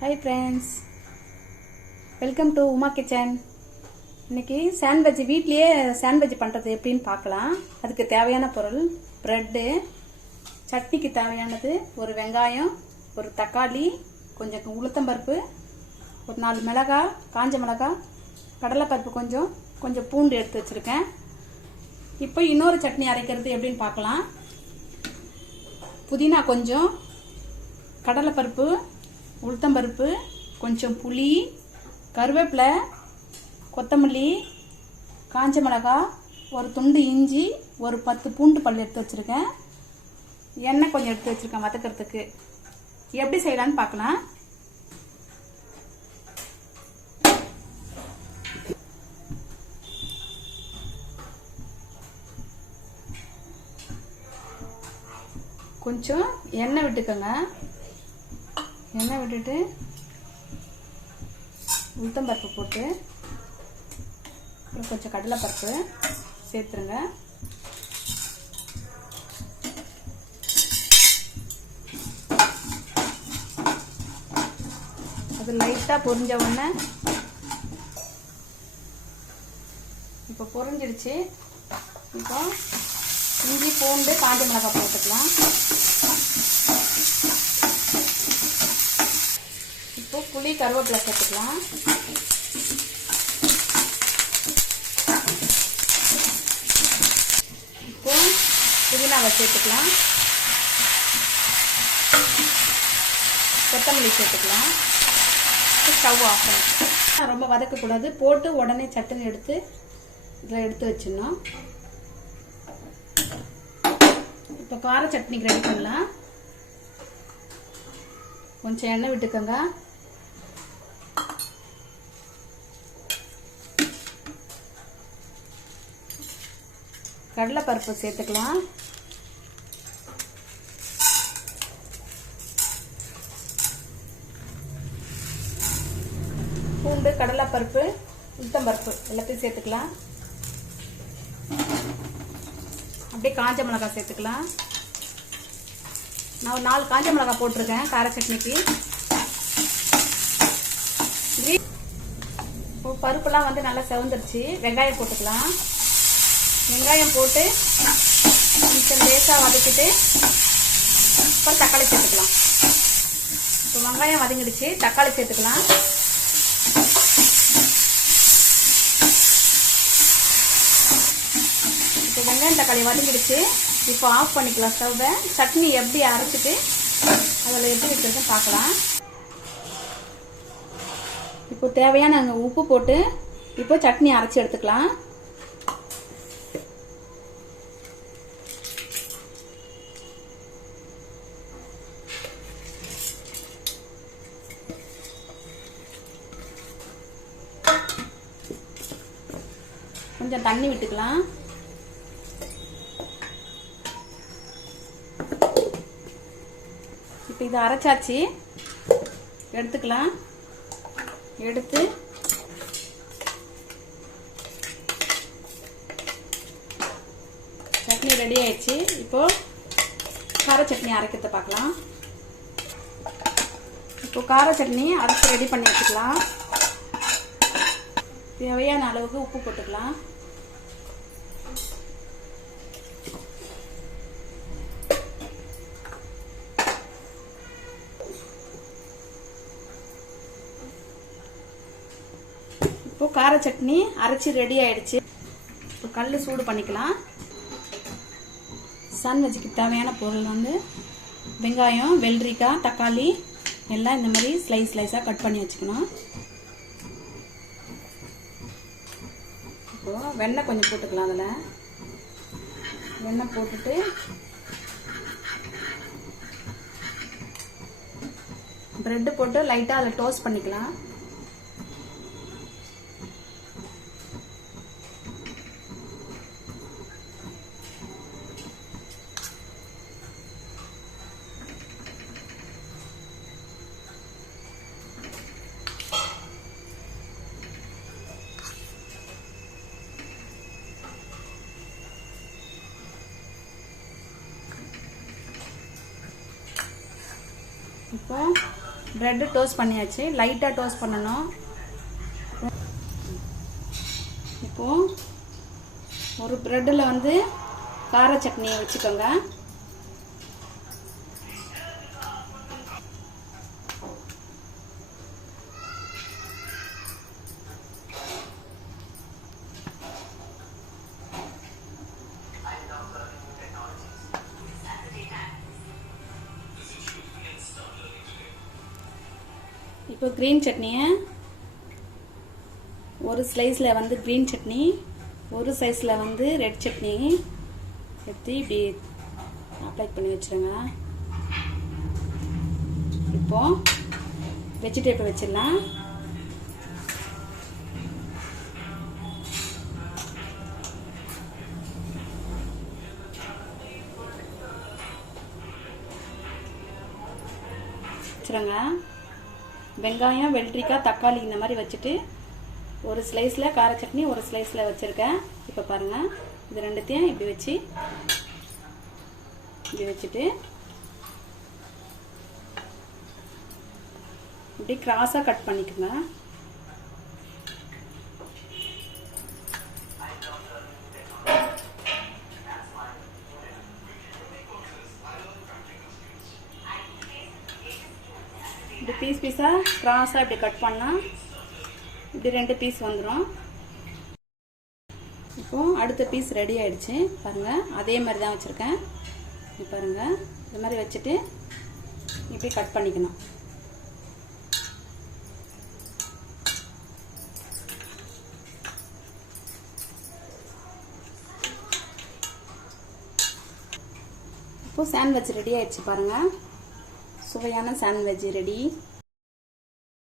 Hi friends, welcome to Uma Kitchen. இன்னைக்கு sandwich வீட்லயே sandwich பண்றது எப்படின்னு பார்க்கலாம். அதுக்கு தேவையான பொருள் பிரெட், சட்னிக்கு தேவையானது ஒரு வெங்காயம், ஒரு தக்காளி, கொஞ்சம் உளுத்தம் பருப்பு, ஒரு 4 மிளகாய், காஞ்ச மிளகாய், கடலை பருப்பு கொஞ்சம் பூண்டு எடுத்து வச்சிருக்கேன். இப்போ இன்னொரு சட்னி அரைக்கிறது எப்படின்னு பார்க்கலாம். புதினா கொஞ்சம், கடலை பருப்பு, உளுத்தம் பருப்பு, கொஞ்சம் புளி, கருவேப்பிலை, கொத்தமல்லி, காஞ்ச மிளகாய், ஒரு துண்டு இஞ்சி, ஒரு 10 பூண்டு பல் எடுத்து வச்சிருக்கேன். எண்ணெய் கொஞ்சம் எடுத்து வச்சிருக்கேன் வதக்கிறதுக்கு. எப்படி செய்யலான்னு பார்க்கலாம். கொஞ்சம் எண்ணெய் விட்டுக்கோங்க. எண்ணெய் விட்டுட்டு உளுத்தம் பருப்பு போட்டு கொஞ்சம் கடலை பருப்பு சேர்த்துருங்க. அது லைட்டாக பொரிஞ்ச உடனே இப்போ பொரிஞ்சிடுச்சு. இப்போ இஞ்சி, பூண்டு, காஞ்ச மிளகாய் போட்டுக்கலாம். இப்போ புளி, கருவேப்பிலை சேர்த்துக்கலாம். இப்போ புதினாவை சேர்த்துக்கலாம். கொத்தமல்லி சேர்த்துக்கலாம். ஸ்டவ் ஆஃப் பண்ணிக்கலாம். ரொம்ப வதக்கக்கூடாது. போட்டு உடனே சட்னி எடுத்து இதில் எடுத்து வச்சிடணும். இப்போ கார சட்னிக்கு ரெடி பண்ணலாம். கொஞ்சம் எண்ணெய் விட்டுக்கோங்க. கடலை பருப்பு சேர்த்துக்கலாம். பூண்டு, கடலை பருப்பு, உளுத்தம் பருப்பு எல்லாத்தையும் சேர்த்துக்கலாம். அப்படியே காஞ்ச மிளகாய் சேர்த்துக்கலாம். நான் ஒரு 4 காஞ்ச மிளகாய் போட்டிருக்கேன் கார சட்னிக்கு. பருப்புலாம் நல்லா செவந்துருச்சு. வெங்காயம் போட்டுக்கலாம். வெங்காயம் போட்டு கொஞ்சம் லேசாக வதக்கிட்டு அப்புறம் தக்காளி சேர்த்துக்கலாம். இப்போ வெங்காயம் வதங்கிடுச்சு. தக்காளி சேர்த்துக்கலாம். இப்போ வெங்காயம் தக்காளி வதங்கிடுச்சு. இப்போ ஆஃப் பண்ணிக்கலாம் ஸ்டவ்வை. சட்னி எப்படி அரைச்சிட்டு அதில் எப்படி வச்சுருக்கேன்னு பார்க்கலாம். இப்போ தேவையான உப்பு போட்டு இப்போ சட்னி அரைச்சி எடுத்துக்கலாம். கொஞ்சம் தண்ணி விட்டுக்கலாம். இப்போ இதை அரைச்சாச்சு. எடுத்துக்கலாம். எடுத்து சட்னி ரெடி ஆயிடுச்சு. இப்போ கார சட்னி அரைக்கிறத பார்க்கலாம். இப்போ கார சட்னி அரைச்சி ரெடி பண்ணி வச்சுக்கலாம். தேவையான அளவுக்கு உப்பு போட்டுக்கலாம். இப்போ கார சட்னி அரைச்சி ரெடி ஆயிடுச்சு. இப்போ கல் சூடு பண்ணிக்கலாம். சாண்ட்விச்சுக்கு தேவையான பொருள் வெங்காயம், வெள்ளரிக்காய், தக்காளி எல்லாம் இந்த மாதிரி ஸ்லைஸாக கட் பண்ணி வச்சுக்கணும். இப்போ வெண்ணெய் கொஞ்சம் போட்டுக்கலாம். அதில் வெண்ணெய் போட்டுட்டு பிரெட்டு போட்டு லைட்டாக அதில் டோஸ்ட் பண்ணிக்கலாம். இப்போ பிரெட் டோஸ்ட் பண்ணியாச்சு. லைட்டாக டோஸ்ட் பண்ணணும். இப்போ ஒரு பிரெட்டில் வந்து கார சட்னியை வச்சுக்கோங்க. இப்போ கிரீன் சட்னியை ஒரு ஸ்லைஸில் வந்து கிரீன் சட்னி, ஒரு சைஸில் வந்து ரெட் சட்னி எடுத்து இப்படி அப்ளை பண்ணி வச்சுருங்க. இப்போ வெஜிடேபிள் வச்சிடலாம். வச்சுருங்க. வெங்காயம், வெள்ளரிக்காய், தக்காளி இந்த மாதிரி வச்சுட்டு ஒரு ஸ்லைஸில் கார சட்னி, ஒரு ஸ்லைஸில் வச்சுருக்கேன். இப்போ பாருங்கள், இது ரெண்டுத்தையும் இப்படி வச்சு இப்படி வச்சுட்டு இப்படி கிராஸாக கட் பண்ணிக்கோங்க. இப்படி பீஸ் பீஸாக கிராஸாக இப்படி கட் பண்ணால் இப்படி 2 பீஸ் வந்துடும். இப்போது அடுத்த பீஸ் ரெடி ஆகிடுச்சு. பாருங்கள், அதே மாதிரி தான் வச்சுருக்கேன். இப்போ பாருங்கள், இது மாதிரி வச்சுட்டு இப்படி கட் பண்ணிக்கணும். இப்போது சாண்ட்விச் ரெடி ஆகிடுச்சு. பாருங்கள், சுவையான சாண்ட்விச் ரெடி.